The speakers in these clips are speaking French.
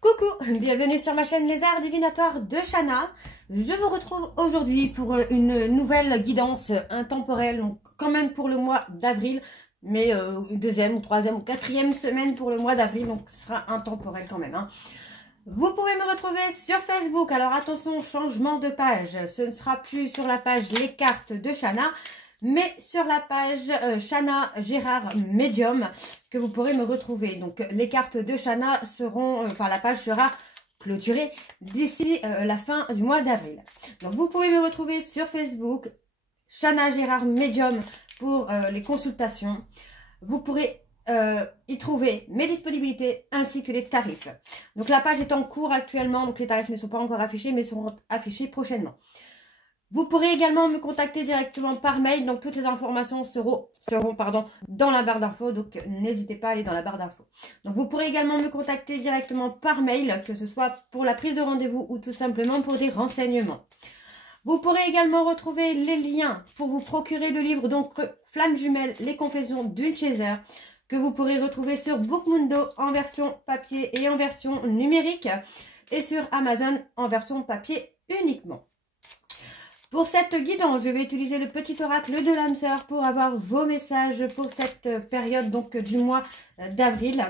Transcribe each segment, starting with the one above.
Coucou, bienvenue sur ma chaîne Les Arts Divinatoires de Shana. Je vous retrouve aujourd'hui pour une nouvelle guidance intemporelle, donc quand même pour le mois d'avril, mais deuxième ou troisième ou quatrième semaine pour le mois d'avril, donc ce sera intemporel quand même. Vous pouvez me retrouver sur Facebook. Alors attention, changement de page, ce ne sera plus sur la page Les Cartes de Shana, mais sur la page Shana Gérard Medium que vous pourrez me retrouver. Donc les cartes de Shana seront, la page sera clôturée d'ici la fin du mois d'avril. Donc vous pouvez me retrouver sur Facebook, Shana Gérard Medium pour les consultations. Vous pourrez y trouver mes disponibilités ainsi que les tarifs. Donc la page est en cours actuellement, donc les tarifs ne sont pas encore affichés mais seront affichés prochainement. Vous pourrez également me contacter directement par mail, donc toutes les informations seront dans la barre d'infos, donc n'hésitez pas à aller dans la barre d'infos. Donc vous pourrez également me contacter directement par mail, que ce soit pour la prise de rendez-vous ou tout simplement pour des renseignements. Vous pourrez également retrouver les liens pour vous procurer le livre, donc Flamme Jumelle, les confessions d'une Chaser, que vous pourrez retrouver sur Bookmundo en version papier et en version numérique, et sur Amazon en version papier uniquement. Pour cette guidance, je vais utiliser le petit oracle de l'âme sœur pour avoir vos messages pour cette période donc du mois d'avril.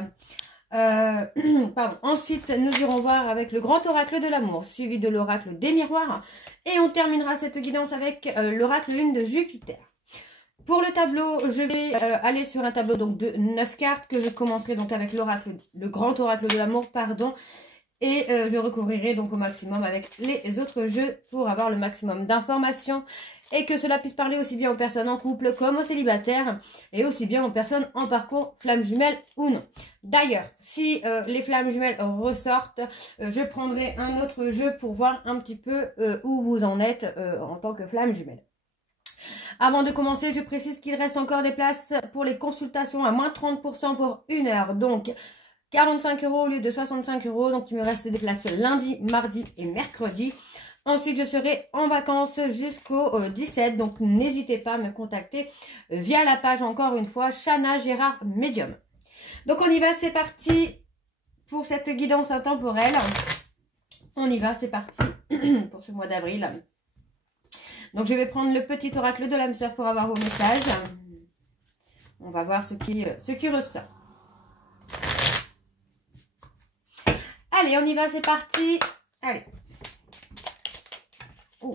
Ensuite, nous irons voir avec le grand oracle de l'amour, suivi de l'oracle des miroirs. Et on terminera cette guidance avec l'oracle lune de Jupiter. Pour le tableau, je vais aller sur un tableau donc de 9 cartes que je commencerai donc avec le grand oracle de l'amour, pardon. Et je recouvrirai donc au maximum avec les autres jeux pour avoir le maximum d'informations et que cela puisse parler aussi bien aux personnes en couple comme aux célibataires et aussi bien aux personnes en parcours flamme jumelle ou non. D'ailleurs, si les flammes jumelles ressortent, je prendrai un autre jeu pour voir un petit peu où vous en êtes en tant que flamme jumelle. Avant de commencer, je précise qu'il reste encore des places pour les consultations à moins 30% pour 1 heure. Donc 45 € au lieu de 65 €, donc il me reste des places lundi, mardi et mercredi. Ensuite, je serai en vacances jusqu'au 17, donc n'hésitez pas à me contacter via la page, encore une fois, Shana Gérard Medium. Donc on y va, c'est parti pour cette guidance intemporelle. On y va, c'est parti pour ce mois d'avril. Donc je vais prendre le petit oracle de l'âme sœur pour avoir vos messages. On va voir ce qui ressort. Allez, on y va, c'est parti. Allez. Oh.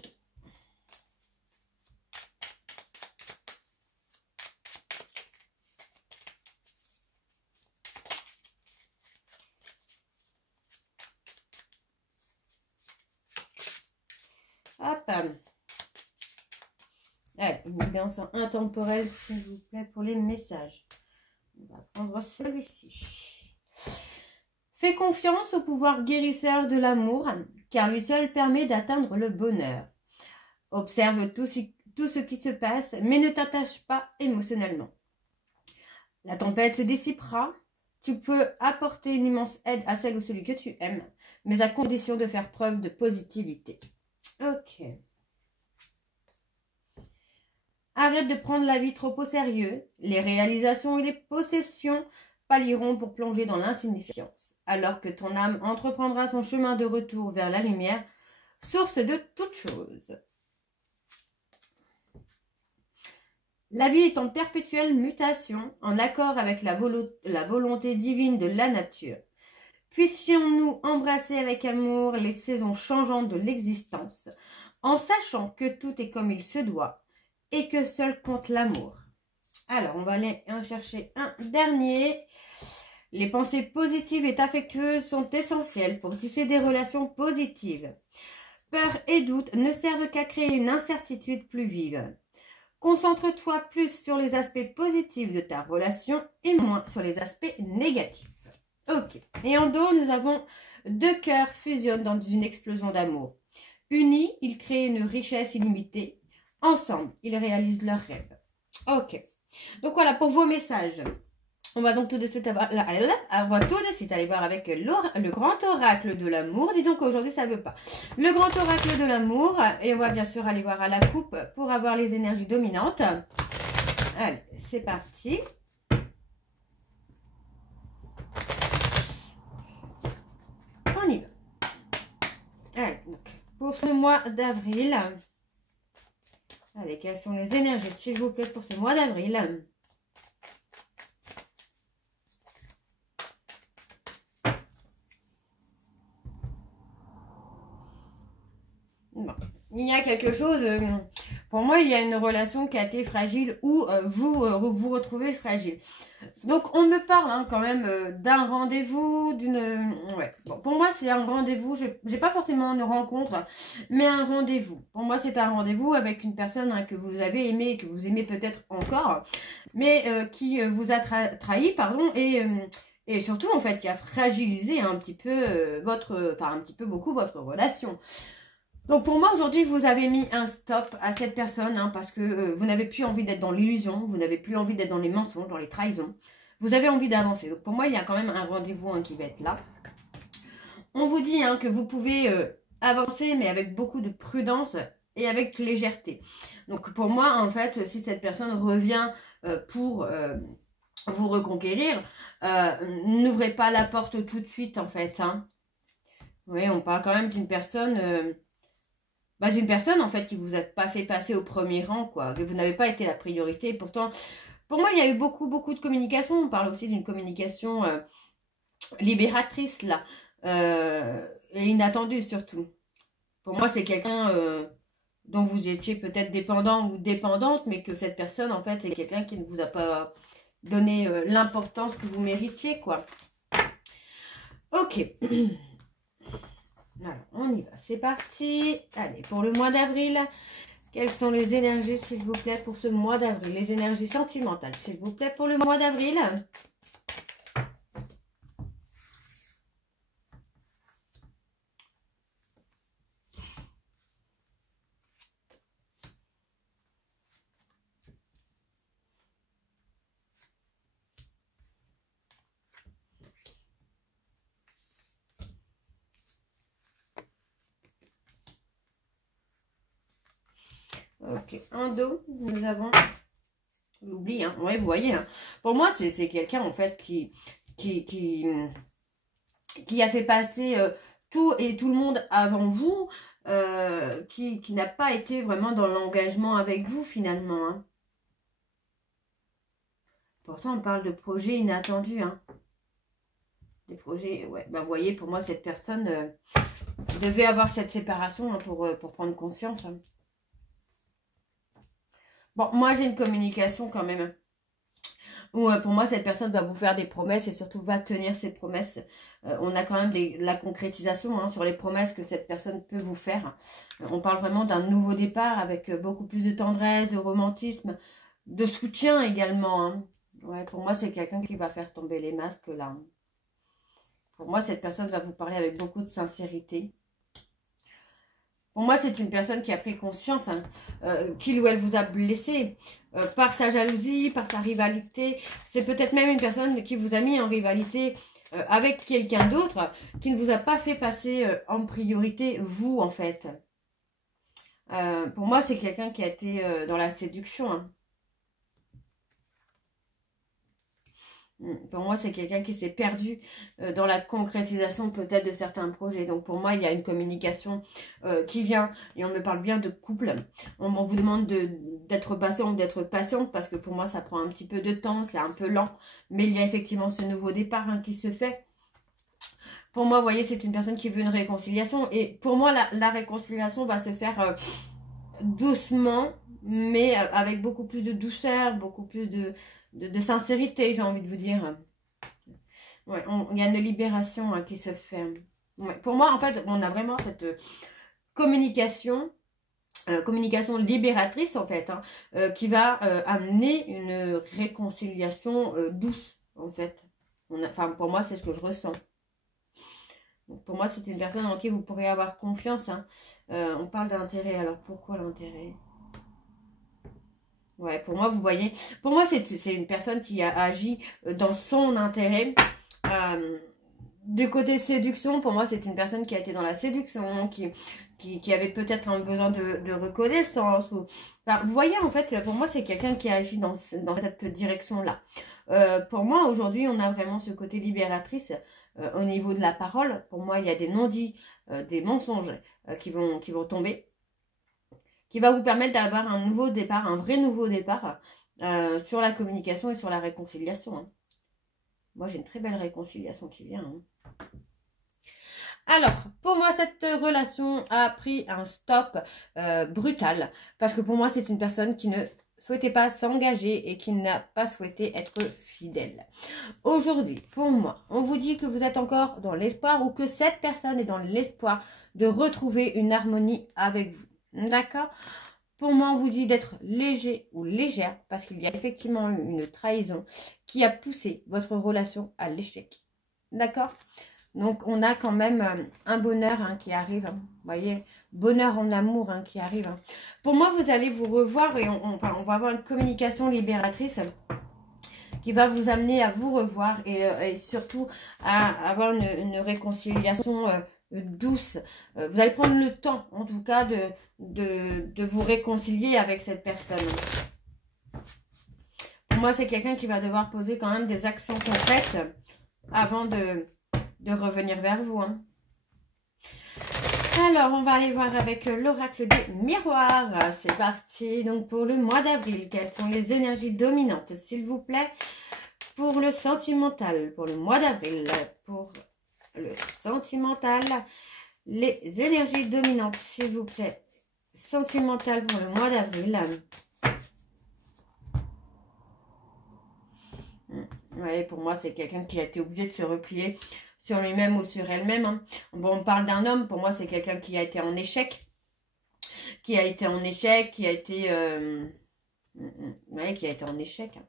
Hop. Allez, une guidance intemporelle, s'il vous plaît, pour les messages. On va prendre celui-ci. Fais confiance au pouvoir guérisseur de l'amour, car lui seul permet d'atteindre le bonheur. Observe tout ce qui se passe, mais ne t'attache pas émotionnellement. La tempête se dissipera. Tu peux apporter une immense aide à celle ou celui que tu aimes, mais à condition de faire preuve de positivité. Ok. Arrête de prendre la vie trop au sérieux. Les réalisations et les possessions pallieront pour plonger dans l'insignifiance, alors que ton âme entreprendra son chemin de retour vers la lumière, source de toutes choses. La vie est en perpétuelle mutation, en accord avec la volonté divine de la nature. Puissions-nous embrasser avec amour les saisons changeantes de l'existence, en sachant que tout est comme il se doit, et que seul compte l'amour. Alors, on va aller en chercher un dernier. Les pensées positives et affectueuses sont essentielles pour tisser des relations positives. Peur et doute ne servent qu'à créer une incertitude plus vive. Concentre-toi plus sur les aspects positifs de ta relation et moins sur les aspects négatifs. Ok. Et en dos, nous avons 2 cœurs fusionnent dans une explosion d'amour. Unis, ils créent une richesse illimitée. Ensemble, ils réalisent leurs rêves. Ok. Donc voilà pour vos messages. On va donc tout de suite aller voir avec le grand oracle de l'amour. Dis donc aujourd'hui ça veut pas. Le grand oracle de l'amour. Et on va bien sûr aller voir à la coupe pour avoir les énergies dominantes. Allez, c'est parti. Allez, donc, pour ce mois d'avril, allez, quelles sont les énergies, s'il vous plaît, pour ce mois d'avril? Bon. Il y a quelque chose, pour moi, il y a une relation qui a été fragile ou vous retrouvez fragile. Donc, on me parle hein, quand même d'un rendez-vous, ouais. Bon, pour moi, c'est un rendez-vous, j'ai pas forcément une rencontre, mais un rendez-vous. Pour moi, c'est un rendez-vous avec une personne hein, que vous avez aimé et que vous aimez peut-être encore, mais qui vous a trahi, pardon, et surtout, en fait, qui a fragilisé un petit peu un petit peu beaucoup votre relation. Donc pour moi aujourd'hui vous avez mis un stop à cette personne hein, parce que vous n'avez plus envie d'être dans l'illusion, vous n'avez plus envie d'être dans les mensonges, dans les trahisons. Vous avez envie d'avancer. Donc pour moi il y a quand même un rendez-vous hein, qui va être là. On vous dit hein, que vous pouvez avancer mais avec beaucoup de prudence et avec légèreté. Donc pour moi en fait si cette personne revient pour vous reconquérir, n'ouvrez pas la porte tout de suite en fait. Hein. Oui on parle quand même d'une personne... d'une personne en fait qui vous a pas fait passer au premier rang, quoi, que vous n'avez pas été la priorité. Pourtant, pour moi, il y a eu beaucoup de communication. On parle aussi d'une communication libératrice là, et inattendue surtout. Pour moi, c'est quelqu'un dont vous étiez peut-être dépendant ou dépendante, mais que cette personne en fait, c'est quelqu'un qui ne vous a pas donné l'importance que vous méritiez, quoi. Ok. Alors, on y va, c'est parti. Allez, pour le mois d'avril, quelles sont les énergies, s'il vous plaît, pour ce mois d'avril? Les énergies sentimentales, s'il vous plaît, pour le mois d'avril. Ok, en dos, nous avons l'oubli, hein. Ouais, vous voyez, hein. Pour moi, c'est quelqu'un, en fait, qui a fait passer tout et tout le monde avant vous, qui n'a pas été vraiment dans l'engagement avec vous, finalement, hein. Pourtant, on parle de projets inattendus, hein. Des projets, ouais, bah, vous voyez, pour moi, cette personne devait avoir cette séparation hein, pour prendre conscience, hein. Bon, moi, j'ai une communication quand même. Où, pour moi, cette personne va vous faire des promesses et surtout va tenir ses promesses. On a quand même la concrétisation hein, sur les promesses que cette personne peut vous faire. On parle vraiment d'un nouveau départ avec beaucoup plus de tendresse, de romantisme, de soutien également. Hein. Ouais, pour moi, c'est quelqu'un qui va faire tomber les masques là. Pour moi, cette personne va vous parler avec beaucoup de sincérité. Pour moi, c'est une personne qui a pris conscience hein, qu'il ou elle vous a blessé par sa jalousie, par sa rivalité. C'est peut-être même une personne qui vous a mis en rivalité avec quelqu'un d'autre qui ne vous a pas fait passer en priorité, vous, en fait. Pour moi, c'est quelqu'un qui a été dans la séduction. Hein. Pour moi, c'est quelqu'un qui s'est perdu dans la concrétisation peut-être de certains projets. Donc pour moi, il y a une communication qui vient, et on me parle bien de couple. On vous demande d'être patient ou d'être patiente, parce que pour moi, ça prend un petit peu de temps, c'est un peu lent. Mais il y a effectivement ce nouveau départ hein, qui se fait. Pour moi, vous voyez, c'est une personne qui veut une réconciliation. Et pour moi, la réconciliation va se faire doucement, mais avec beaucoup plus de douceur, beaucoup plus de sincérité, j'ai envie de vous dire. Ouais, il y a une libération hein, qui se fait. Ouais, pour moi, en fait, on a vraiment cette communication libératrice, en fait, hein, qui va amener une réconciliation douce, en fait. Enfin, pour moi, c'est ce que je ressens. Donc, pour moi, c'est une personne en qui vous pourrez avoir confiance. Hein. On parle d'intérêt, alors pourquoi l'intérêt ? Ouais, pour moi, vous voyez, pour moi, c'est une personne qui a agi dans son intérêt. Du côté séduction, pour moi, c'est une personne qui a été dans la séduction, qui avait peut-être un besoin de reconnaissance. Enfin, vous voyez, en fait, pour moi, c'est quelqu'un qui a agi dans cette direction-là. Pour moi, aujourd'hui, on a vraiment ce côté libératrice au niveau de la parole. Pour moi, il y a des non-dits, des mensonges qui vont tomber, qui va vous permettre d'avoir un nouveau départ, un vrai nouveau départ sur la communication et sur la réconciliation. Hein. Moi, j'ai une très belle réconciliation qui vient. Hein. Alors, pour moi, cette relation a pris un stop brutal. Parce que pour moi, c'est une personne qui ne souhaitait pas s'engager et qui n'a pas souhaité être fidèle. Aujourd'hui, pour moi, on vous dit que vous êtes encore dans l'espoir ou que cette personne est dans l'espoir de retrouver une harmonie avec vous. D'accord ? Pour moi, on vous dit d'être léger ou légère parce qu'il y a effectivement eu une trahison qui a poussé votre relation à l'échec. D'accord ? Donc, on a quand même un bonheur hein, qui arrive. Hein. Vous voyez, bonheur en amour hein, qui arrive. Hein. Pour moi, vous allez vous revoir et on va avoir une communication libératrice qui va vous amener à vous revoir et surtout à avoir une réconciliation douce. Vous allez prendre le temps, en tout cas, de vous réconcilier avec cette personne. Pour moi, c'est quelqu'un qui va devoir poser quand même des actions concrètes avant de revenir vers vous. Hein. Alors, on va aller voir avec l'oracle des miroirs. C'est parti. Donc, pour le mois d'avril, quelles sont les énergies dominantes, s'il vous plaît, pour le sentimental, pour le mois d'avril, pour le sentimental, les énergies dominantes, s'il vous plaît, sentimental pour le mois d'avril. Ouais, pour moi, c'est quelqu'un qui a été obligé de se replier sur lui-même ou sur elle-même. Hein. Bon, on parle d'un homme. Pour moi, c'est quelqu'un qui a été en échec. Qui a été en échec, qui a été... ouais, qui a été en échec. Hein.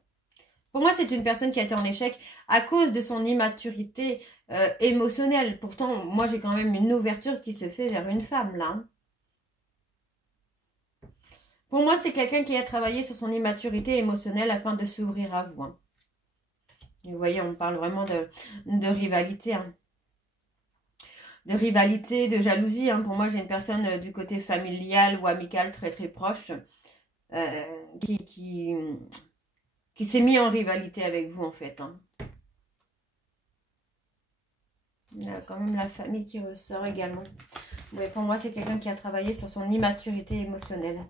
Pour moi, c'est une personne qui a été en échec à cause de son immaturité émotionnelle. Pourtant, moi, j'ai quand même une ouverture qui se fait vers une femme, là. Hein. Pour moi, c'est quelqu'un qui a travaillé sur son immaturité émotionnelle afin de s'ouvrir à vous. Hein. Et vous voyez, on parle vraiment de rivalité. Hein. De rivalité, de jalousie. Hein. Pour moi, j'ai une personne du côté familial ou amical très très proche qui s'est mis en rivalité avec vous en fait. Hein. Il y a quand même la famille qui ressort également. Mais pour moi, c'est quelqu'un qui a travaillé sur son immaturité émotionnelle.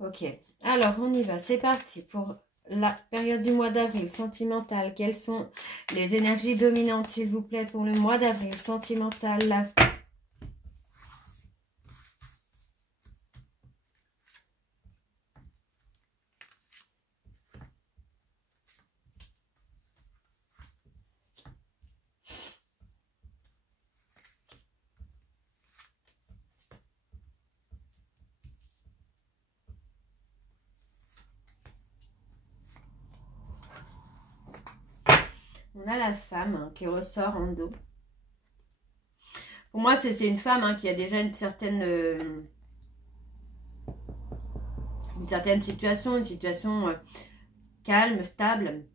Ok, alors on y va. C'est parti pour la période du mois d'avril sentimentale. Quelles sont les énergies dominantes, s'il vous plaît, pour le mois d'avril sentimental? On a la femme hein, qui ressort en dos. Pour moi, c'est une femme hein, qui a déjà une certaine situation, une situation calme, stable.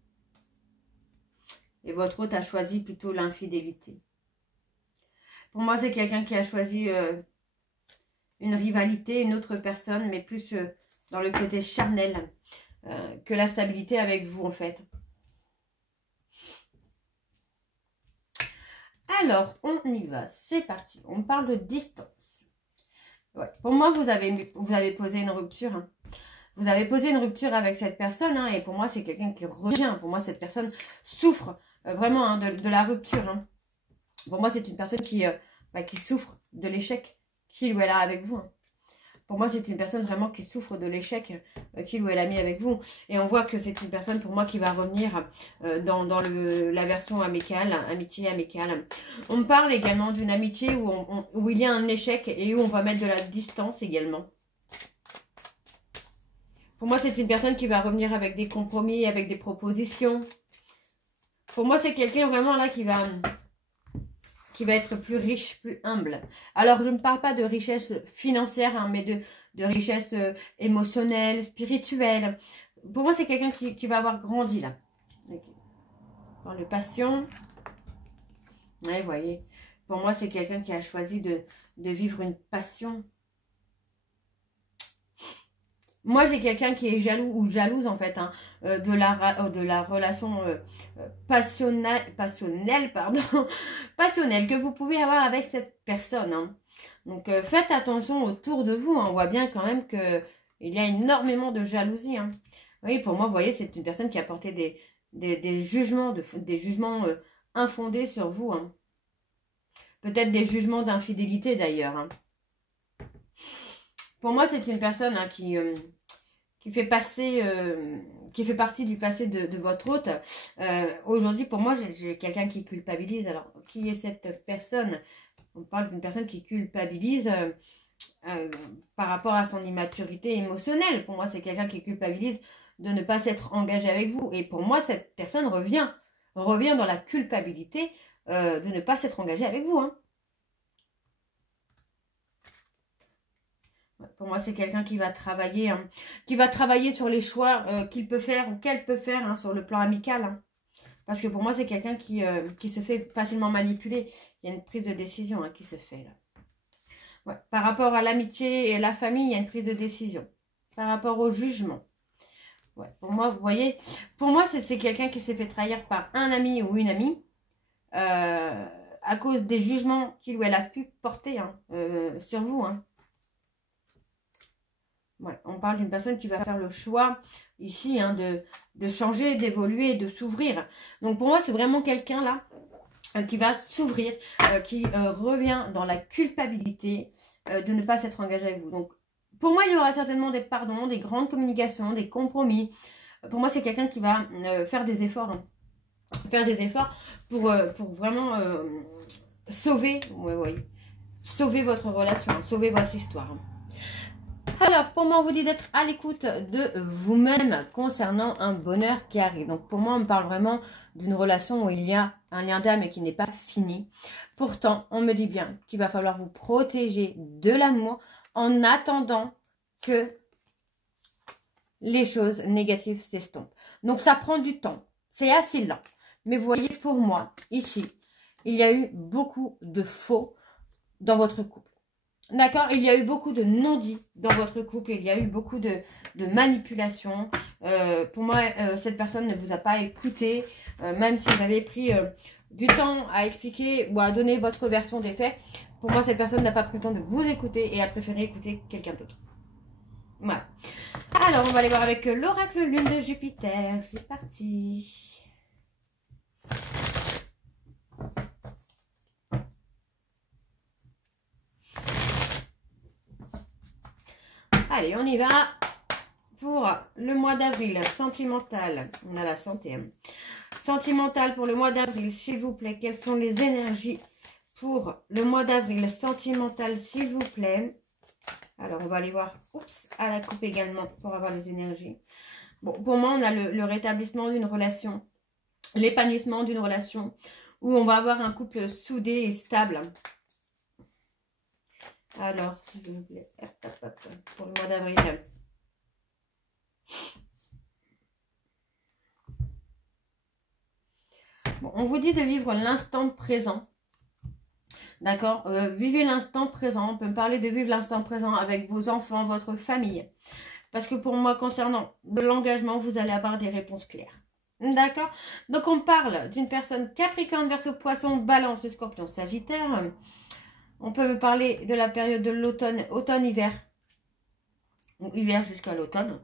Et votre hôte a choisi plutôt l'infidélité. Pour moi, c'est quelqu'un qui a choisi une rivalité, une autre personne, mais plus dans le côté charnel que la stabilité avec vous, en fait. Alors, on y va, c'est parti. On parle de distance. Ouais. Pour moi, vous avez posé une rupture. Hein. Vous avez posé une rupture avec cette personne. Hein, et pour moi, c'est quelqu'un qui revient. Pour moi, cette personne souffre vraiment hein, de la rupture. Hein. Pour moi, c'est une personne qui souffre de l'échec qu'il ou elle a avec vous. Hein. Pour moi, c'est une personne vraiment qui souffre de l'échec qu'il ou elle a mis avec vous. Et on voit que c'est une personne, pour moi, qui va revenir dans la version amicale, amitié amicale. On parle également d'une amitié où il y a un échec et où on va mettre de la distance également. Pour moi, c'est une personne qui va revenir avec des compromis, avec des propositions. Pour moi, c'est quelqu'un vraiment là qui va être plus riche, plus humble. Alors, je ne parle pas de richesse financière, hein, mais de richesse émotionnelle, spirituelle. Pour moi, c'est quelqu'un qui va avoir grandi, là. Okay. Dans le passion. Ouais, vous voyez. Pour moi, c'est quelqu'un qui a choisi de vivre une passion. Moi, j'ai quelqu'un qui est jaloux ou jalouse, en fait, hein, de la relation passionnelle, pardon, passionnelle que vous pouvez avoir avec cette personne. Hein. Donc, faites attention autour de vous. Hein. On voit bien quand même que il y a énormément de jalousie. Hein. Oui, pour moi, vous voyez, c'est une personne qui a porté des jugements, des jugements infondés sur vous. Hein. Peut-être des jugements d'infidélité, d'ailleurs. Hein. Pour moi, c'est une personne hein, qui fait passer, qui fait partie du passé de votre hôte. Aujourd'hui, pour moi, j'ai quelqu'un qui culpabilise. Alors, qui est cette personne? On parle d'une personne qui culpabilise par rapport à son immaturité émotionnelle. Pour moi, c'est quelqu'un qui culpabilise de ne pas s'être engagé avec vous. Et pour moi, cette personne revient dans la culpabilité de ne pas s'être engagé avec vous. Hein. Pour moi, c'est quelqu'un qui va travailler, hein, sur les choix qu'il peut faire ou qu'elle peut faire hein, sur le plan amical. Hein. Parce que pour moi, c'est quelqu'un qui se fait facilement manipuler. Il y a une prise de décision hein, qui se fait là. Ouais. Par rapport à l'amitié et la famille, il y a une prise de décision. Par rapport au jugement. Ouais. Pour moi, vous voyez, pour moi, c'est quelqu'un qui s'est fait trahir par un ami ou une amie à cause des jugements qu'il ou elle a pu porter hein, sur vous. Hein. Ouais, on parle d'une personne qui va faire le choix ici hein, de changer, d'évoluer, de s'ouvrir. Donc pour moi, c'est vraiment quelqu'un là qui va s'ouvrir, qui revient dans la culpabilité de ne pas s'être engagé avec vous. Donc pour moi, il y aura certainement des pardons, des grandes communications, des compromis. Pour moi, c'est quelqu'un qui va faire des efforts. Hein. Faire des efforts pour vraiment sauver votre relation, hein, sauver votre histoire. Hein. Alors, pour moi, on vous dit d'être à l'écoute de vous-même concernant un bonheur qui arrive. Donc, pour moi, on me parle vraiment d'une relation où il y a un lien d'âme et qui n'est pas fini. Pourtant, on me dit bien qu'il va falloir vous protéger de l'amour en attendant que les choses négatives s'estompent. Donc, ça prend du temps. C'est assez lent. Mais vous voyez, pour moi, ici, il y a eu beaucoup de faux dans votre couple. D'accord, il y a eu beaucoup de non-dits dans votre couple, il y a eu beaucoup de manipulations. Pour moi, cette personne ne vous a pas écouté, même si vous avez pris du temps à expliquer ou à donner votre version des faits. Pour moi, cette personne n'a pas pris le temps de vous écouter et a préféré écouter quelqu'un d'autre. Voilà. Alors, on va aller voir avec l'oracle lune de Jupiter. C'est parti. Allez, on y va pour le mois d'avril. Sentimental, on a la santé. Hein. Sentimental pour le mois d'avril, s'il vous plaît. Quelles sont les énergies pour le mois d'avril? Sentimental, s'il vous plaît. Alors, on va aller voir à la coupe également pour avoir les énergies. Bon, pour moi, on a le rétablissement d'une relation, l'épanouissement d'une relation où on va avoir un couple soudé et stable. Alors, s'il vous plaît, pour le mois d'avril. Bon, on vous dit de vivre l'instant présent. D'accord, vivez l'instant présent. On peut me parler de vivre l'instant présent avec vos enfants, votre famille. Parce que pour moi, concernant l'engagement, vous allez avoir des réponses claires. D'accord. Donc, on parle d'une personne Capricorne, Verseau, Poisson, Balance, Scorpion, Sagittaire. On peut me parler de la période de l'automne, automne-hiver. Ou hiver jusqu'à l'automne.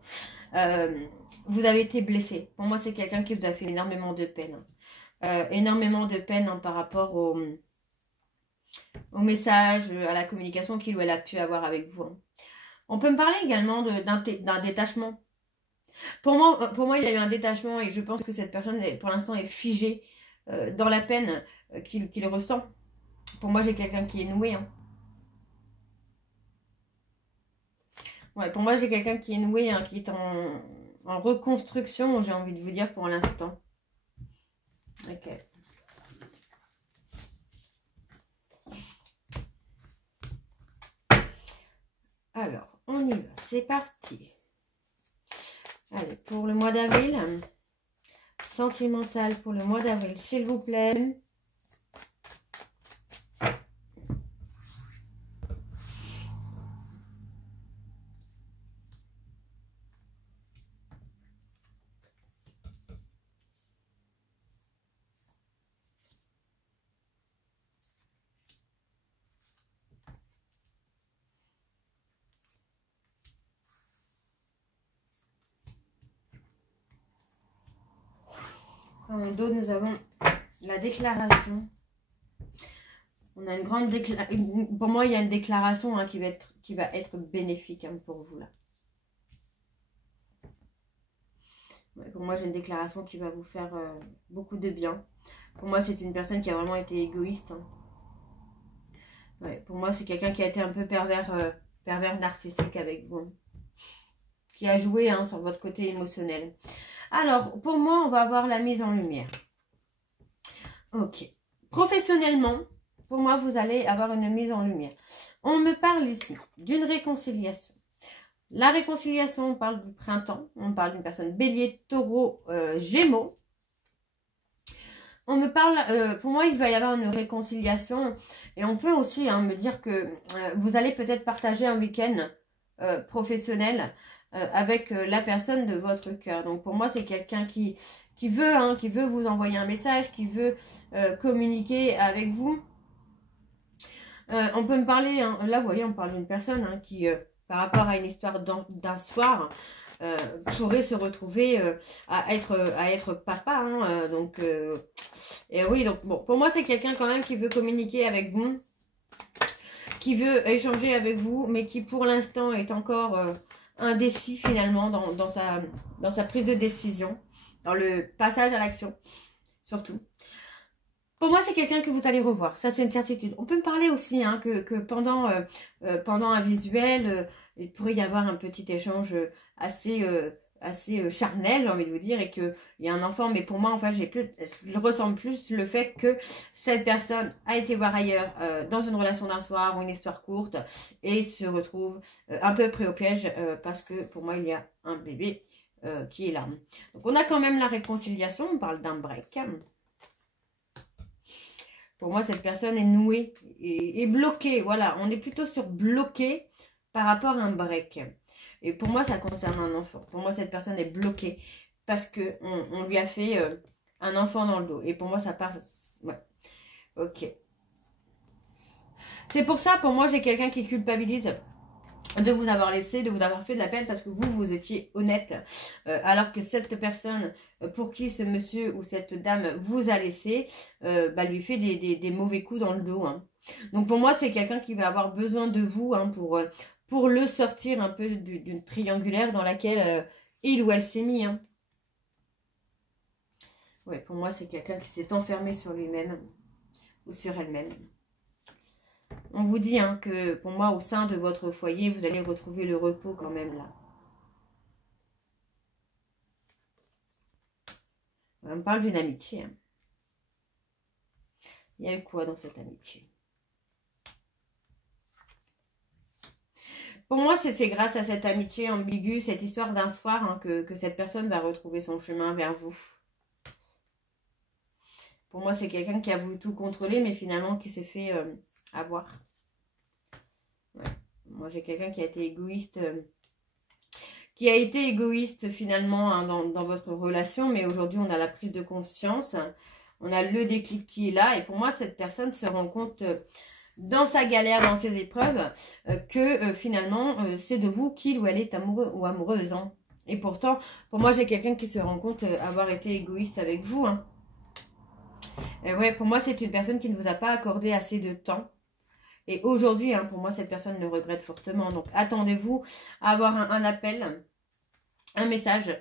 Vous avez été blessé. Pour moi, c'est quelqu'un qui vous a fait énormément de peine. Énormément de peine hein, par rapport au message, à la communication qu'il ou elle a pu avoir avec vous. Hein. On peut me parler également d'un détachement. Pour moi, il y a eu un détachement et je pense que cette personne, pour l'instant, est figée dans la peine qu'il ressent. Pour moi, j'ai quelqu'un qui est noué. Hein. Ouais, pour moi, j'ai quelqu'un qui est noué, hein, qui est en reconstruction, j'ai envie de vous dire pour l'instant. Ok. Alors, on y va. C'est parti. Allez, pour le mois d'avril. Sentimental pour le mois d'avril, s'il vous plaît. Dans le dos, nous avons la déclaration. On a une grande déclaration. Pour moi, il y a une déclaration hein, qui va être bénéfique hein, pour vous là. Ouais, pour moi, j'ai une déclaration qui va vous faire beaucoup de bien. Pour moi, c'est une personne qui a vraiment été égoïste. Hein. Ouais, pour moi, c'est quelqu'un qui a été un peu pervers narcissique avec vous. Qui a joué hein, sur votre côté émotionnel. Alors, pour moi, on va avoir la mise en lumière. Ok. Professionnellement, pour moi, vous allez avoir une mise en lumière. On me parle ici d'une réconciliation. La réconciliation, on parle du printemps. On parle d'une personne bélier, taureau, gémeaux. On me parle, pour moi, il va y avoir une réconciliation. Et on peut aussi hein, me dire que vous allez peut-être partager un week-end professionnel avec la personne de votre cœur. Donc, pour moi, c'est quelqu'un qui veut vous envoyer un message, qui veut communiquer avec vous. On peut me parler, hein, là, vous voyez, on parle d'une personne hein, qui, par rapport à une histoire d'un soir, pourrait se retrouver à être papa. Hein, donc, et oui, donc, bon, pour moi, c'est quelqu'un quand même qui veut communiquer avec vous, qui veut échanger avec vous, mais qui, pour l'instant, est encore indécis, finalement, dans sa prise de décision, dans le passage à l'action, surtout. Pour moi, c'est quelqu'un que vous allez revoir. Ça, c'est une certitude. On peut me parler aussi hein, que pendant un visuel, il pourrait y avoir un petit échange assez charnel, j'ai envie de vous dire, et qu'il y a un enfant. Mais pour moi, en fait, je ressens plus le fait que cette personne a été voir ailleurs dans une relation d'un soir ou une histoire courte et se retrouve un peu pris au piège parce que pour moi, il y a un bébé qui est là. Donc, on a quand même la réconciliation. On parle d'un break. Pour moi, cette personne est nouée et bloquée. Voilà, on est plutôt sur bloqué par rapport à un break. Et pour moi, ça concerne un enfant. Pour moi, cette personne est bloquée parce qu'on lui a fait un enfant dans le dos. Et pour moi, ça passe... Ouais, ok. C'est pour ça, pour moi, j'ai quelqu'un qui culpabilise de vous avoir laissé, de vous avoir fait de la peine parce que vous étiez honnête. Alors que cette personne, pour qui ce monsieur ou cette dame vous a laissé, lui fait des mauvais coups dans le dos. Hein. Donc pour moi, c'est quelqu'un qui va avoir besoin de vous hein, pour le sortir un peu d'une triangulaire dans laquelle il ou elle s'est mis. Hein. Ouais, pour moi, c'est quelqu'un qui s'est enfermé sur lui-même ou sur elle-même. On vous dit hein, que pour moi, au sein de votre foyer, vous allez retrouver le repos quand même là. On me parle d'une amitié. Hein. Il y a eu quoi dans cette amitié? Pour moi, c'est grâce à cette amitié ambiguë, cette histoire d'un soir, hein, que cette personne va retrouver son chemin vers vous. Pour moi, c'est quelqu'un qui a voulu tout contrôler, mais finalement qui s'est fait avoir. Ouais. Moi, j'ai quelqu'un qui a été égoïste, finalement hein, dans votre relation, mais aujourd'hui, on a la prise de conscience, on a le déclic qui est là, et pour moi, cette personne se rend compte dans sa galère, dans ses épreuves, que finalement, c'est de vous qu'il ou elle est amoureux ou amoureuse. Hein. Et pourtant, pour moi, j'ai quelqu'un qui se rend compte avoir été égoïste avec vous. Hein. Et ouais, pour moi, c'est une personne qui ne vous a pas accordé assez de temps. Et aujourd'hui, hein, pour moi, cette personne le regrette fortement. Donc, attendez-vous à avoir un appel, un message.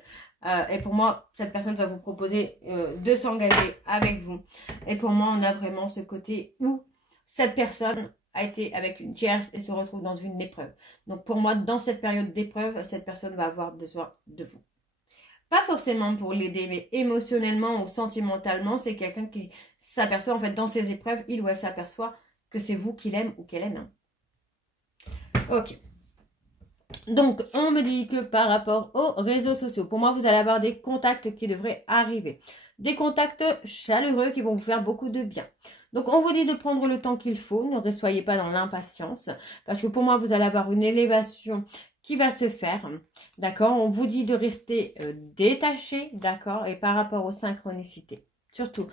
Et pour moi, cette personne va vous proposer de s'engager avec vous. Et pour moi, on a vraiment ce côté où cette personne a été avec une tierce et se retrouve dans une épreuve. Donc, pour moi, dans cette période d'épreuve, cette personne va avoir besoin de vous. Pas forcément pour l'aider, mais émotionnellement ou sentimentalement, c'est quelqu'un qui s'aperçoit, en fait, dans ses épreuves, il ou elle s'aperçoit que c'est vous qu'il aime ou qu'elle aime. Ok. Donc, on me dit que par rapport aux réseaux sociaux, pour moi, vous allez avoir des contacts qui devraient arriver. Des contacts chaleureux qui vont vous faire beaucoup de bien. Donc, on vous dit de prendre le temps qu'il faut. Ne soyez pas dans l'impatience. Parce que pour moi, vous allez avoir une élévation qui va se faire. D'accord? On vous dit de rester détaché. D'accord? Et par rapport aux synchronicités. Surtout,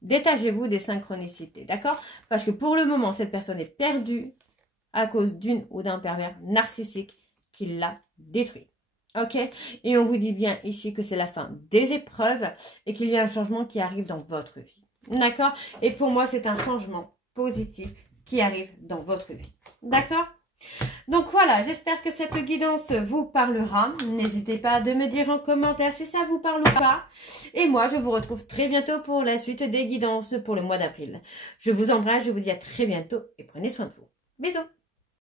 détachez-vous des synchronicités. D'accord? Parce que pour le moment, cette personne est perdue à cause d'une ou d'un pervers narcissique qui l'a détruit. Ok? Et on vous dit bien ici que c'est la fin des épreuves et qu'il y a un changement qui arrive dans votre vie. D'accord? Et pour moi, c'est un changement positif qui arrive dans votre vie. D'accord? Donc voilà, j'espère que cette guidance vous parlera. N'hésitez pas de me dire en commentaire si ça vous parle ou pas. Et moi, je vous retrouve très bientôt pour la suite des guidances pour le mois d'avril. Je vous embrasse, je vous dis à très bientôt et prenez soin de vous. Bisous!